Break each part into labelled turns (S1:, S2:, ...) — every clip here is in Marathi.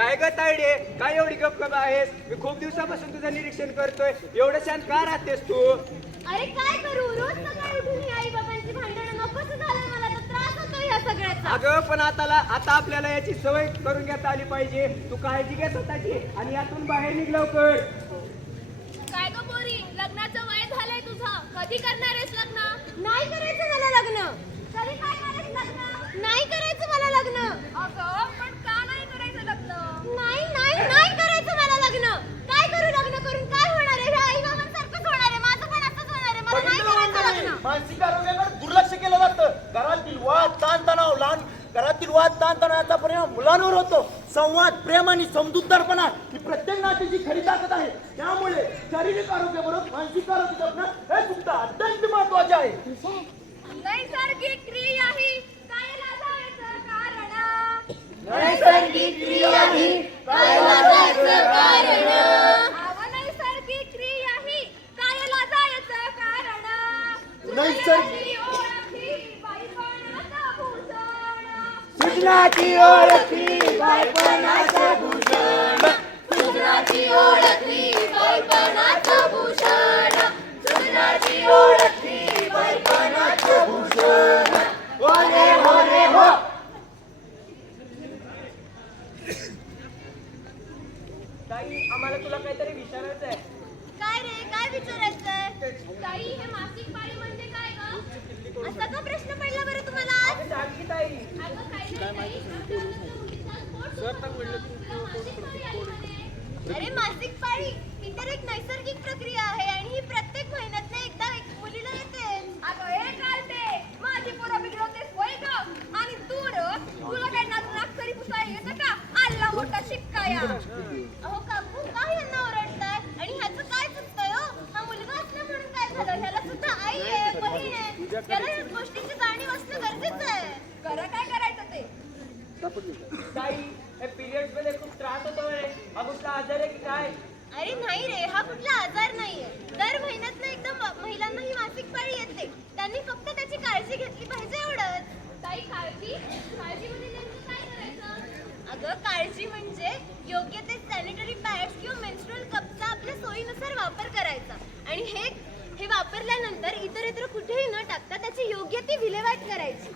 S1: काय ग तायडे? काय एवढी गप गप आहेस? मी खूप दिवसापासून तुझं निरीक्षण करतोय. एवढं शांत का राहतेस तू?
S2: अरे काय करू? रोज सकाळी उठून आई बाबांची भांडणं नकोच झालं मला तर त्रास होतो ह्या सगळ्याचा.
S1: अगं पण आता आता आपल्याला याची सवय करून घेता आली पाहिजे. तू काळजी घे स्वतःची आणि यातून बाहेर निघ लवकर.
S2: काय ग पोरी? लग्नाचं वय झालंय तुझं. कधी करणार आहेस लग्न? नाही करायचं मला लग्न. कधी काय करायचं लग्न? नाही करायचं मला लग्न. अगं पण का नाही करायचं लग्न नाही नाही नाही करायचं मला लग्न काय करू लग्न करून काय होणार आहे हे आई बाबांसारखंच होणार आहे माझं पण असंच होणार आहे मला नाही करायचं लग्न
S3: मानसिक आरोग्याकडे दुर्लक्ष केलं जातं घरातील वाद ताणतणाव लहान घरातील वाद ताणतणावाचा परिणाम मुलांवर होतो. संवाद प्रेम आणि समजूतदारपणा ही प्रत्येक नात्याची खरी ताकद आहे. त्यामुळे शारीरिक आरोग्याबरोबर मानसिक आरोग्य जपणं हे सुद्धा अत्यंत महत्त्वाचे आहे.
S2: नैसर्गिक क्रिया ही काय लाजायचं कारण?
S3: नैसर्गिक क्रिया ही
S2: काय लाजायचं कारण अव नैसर्गिक क्रिया ही काय लाजायचं कारण
S3: नैसर्गिक-
S2: ओळखी बाईपणाचं भूषण
S1: सुजनाची ओळखी
S2: बाईपणाचं भूषण. सुजनाची ओळखी बाईपणाचं भूषण. सुजनाची ओळखी बाईपणाचं भूषण.
S1: हो रे हो. रे हो ताई आम्हाला तुला काहीतरी विचारायचं आहे
S2: काय रे काय विचारायचंय? ताई हे मासिक पाळी म्हणजे काय? प्रश्न पडला बरं तुम्हाला अरे मासिक पाळी ही तर एक नैसर्गिक प्रक्रिया आहे आणि ही प्रत्येक महिन्यात एकदा एक मुलीला येते. अगं हे माझी पोरं बिघडवतेस होय ग आणि तू तुला काय नाक तरी पुसा येतं का? आला मोठा शिक्का या
S1: ताई हे पिरियड्समध्ये खूप त्रास होतो रे हा कुठला आजार आहे की काय
S2: अरे नाही रे हा कुठला आजार नाहीये. दर महिन्यातनं एकदा म- महिलांना ही मासिक पाळी येते. त्यांनी फक्त त्याची काळजी घेतली पाहिजे एवढंच. ताई काळजी? काळजी म्हणजे नेमकं काय करायचं? अगं काळजी म्हणजे योग्य ते सॅनिटरी पॅड्स किंवा मेन्स्ट्रुअल कपचा आपल्या सोयीनुसार वापर करायचा. आणि हे हे वापरल्यानंतर इतर इतर कुठेही न टाकता त्याची योग्य ती विल्हेवाट करायची.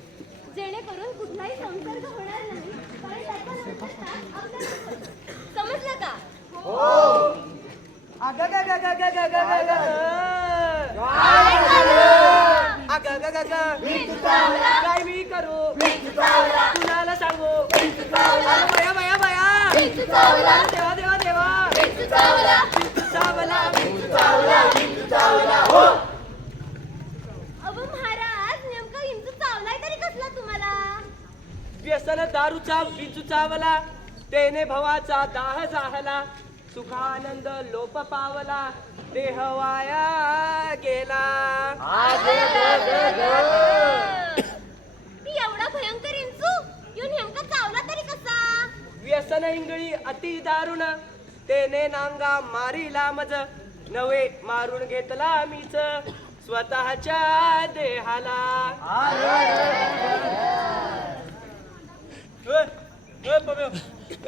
S2: जेणेकरून कुठलाही संसर्ग होणार नाही कारण. समजलं का
S1: अगं ग ग ग ग ग ग ग ग.
S2: काय झालं?
S1: अगं ग ग ग. काय मी करू कुणाला सांगू अगं बया बया बया देवा देवा देवा मिंटू चावला मिंटू चावला मिंटू चावला हो
S2: अहो महाराज नेमका हिंदू चावलाय तरी कसला तुम्हाला
S1: व्यसन दारूचा विंचू चावला तेने भवाचा दाह जाहला सुखानंद लोप पावला देह वाया गेला.
S2: एवढा भयंकर हिंसू येऊन नेमका चावला तरी कसा?
S1: व्यसन इंगळी अति दारुण तेने नांगा मारिला मज नवे मारून घेतला मीच स्वतःच्या देहाला.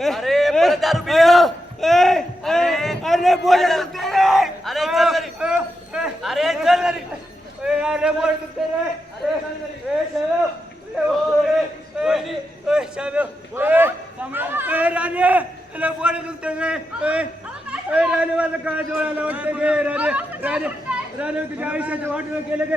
S3: अरे परत दारू पी.
S1: अरे बोल
S3: अरे चल घरी. अरे चल घरी.
S1: अरे बोल राणे माझं काय जोडायला वाटतं गे राणे राणे राणे तुझ्या आयुष्याचं वाटलं केलं गे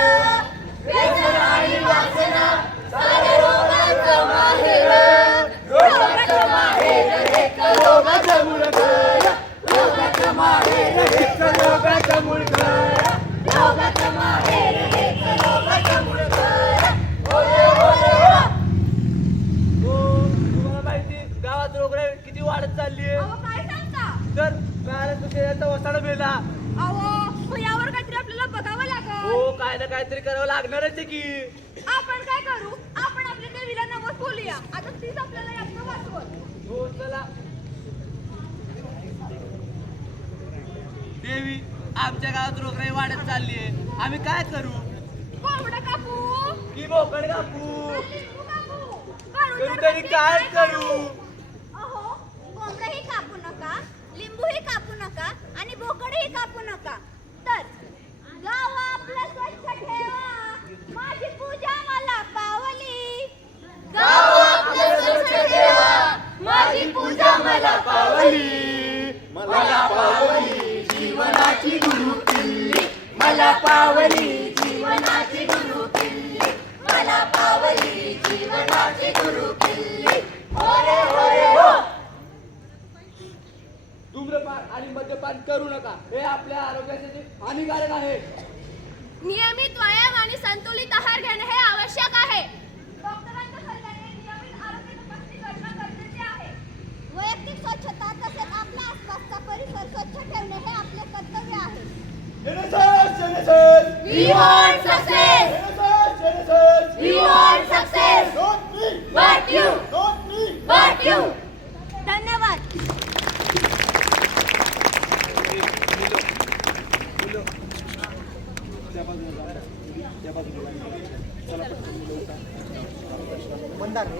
S2: काहीतरी
S1: आपल्याला
S2: बघावं लागल.
S1: हो काय ना काहीतरी करावं लागणारच आहे की.
S2: आपण काय करू? आपण आपल्या देवीला नवस बोलूया. आता तीच आपल्याला यातनं वाचवत
S1: हो चला. देवी आमच्या गावात रोगराई वाढत चालली आहे. आम्ही काय करू?
S2: कोंबडं कापू
S1: की बोकड कापू
S2: लिंबू कापू करू
S1: करू
S2: तर
S1: काय करू?
S2: अहो कोंबडंही कापू नका लिंबूही कापू नका आणि बोकडही कापू नका. तर गाव आपलं स्वच्छ ठेवा. माझी पूजा मला पावली. गाव आपलं स्वच्छ ठेवा. माझी पूजा मला पावली.
S3: मला पावली
S1: जीवनाची गुरु किल्ली. मला पावली
S2: जीवनाची गुरु किल्ली. ओरे ओरे हो.
S1: धूम्रपान आणि मद्यपान करू नका. हे आपल्या आरोग्यासाठी हानिकारक आहे.
S2: नियमित व्यायाम आणि संतुलित आहार घेणे हे आवश्यक आहे. वैयक्तिक स्वच्छता तसेच आपल्या आसपासचा परिसर स्वच्छ ठेवणे हे आपले कर्तव्य आहे. We are